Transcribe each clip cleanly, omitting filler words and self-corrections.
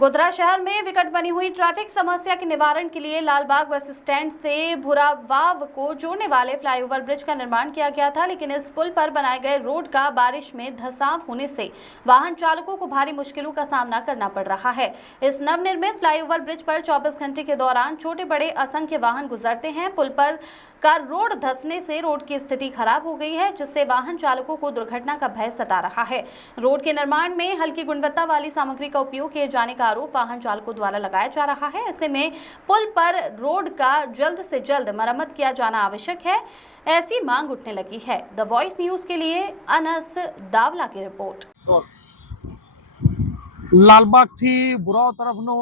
गोधरा शहर में विकट बनी हुई ट्रैफिक समस्या के निवारण के लिए लालबाग बस स्टैंड से भुरावाव को जोड़ने वाले फ्लाईओवर ब्रिज का निर्माण किया गया था, लेकिन इस पुल पर बनाए गए रोड का बारिश में धंसाव होने से वाहन चालकों को भारी मुश्किलों का सामना करना पड़ रहा है। इस नवनिर्मित फ्लाईओवर ब्रिज पर 24 घंटे के दौरान छोटे बड़े असंख्य वाहन गुजरते हैं। पुल पर का रोड धंसने से रोड की स्थिति खराब हो गई है, जिससे वाहन चालकों को दुर्घटना का भय सता रहा है। रोड के निर्माण में हल्की गुणवत्ता वाली सामग्री का उपयोग किए जाने का आरोप वाहन चालकों द्वारा लगाया जा रहा है। ऐसे में पुल पर रोड का जल्द से जल्द मरम्मत किया जाना आवश्यक है, ऐसी मांग उठने लगी है। द वॉइस न्यूज के लिए अनस दावला की रिपोर्ट। लालबाग थी बुराव तरफनो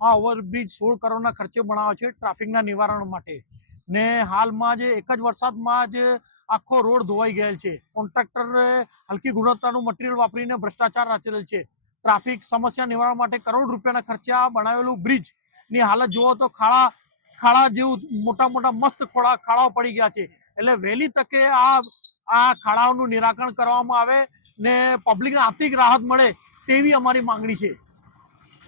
आ ओवरब्रिज 16 करोड़ना खर्चे बनावे छे ट्राफिकना निवारण माटे ने हालमां ज एक ज वरसादमां ज आखो रोड धोवाई गયેલ છે। કોન્ટ્રાક્ટર હલકી ગુણવત્તાનું મટીરીયલ વાપરીને ભ્રષ્ટાચાર આચરેલ છે। ટ્રાફિક સમસ્યા નિવારણ માટે કરોડ રૂપિયાના ખર્ચે આ બનાવેલું બ્રિજ ની હાલત જુઓ તો ખાડા જેવું મોટા મોટા મસ્ત ખાડાઓ પડી ગયા છે। એટલે વહેલી તકે આ ખાડાઓનું નિરાકરણ કરવામાં આવે ને પબ્લિકને આર્થિક રાહત મળે तेवी हमारी मांगनी है।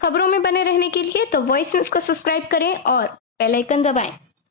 खबरों में बने रहने के लिए तो वॉइस न्यूज को सब्सक्राइब करें और बेल आइकन दबाएं।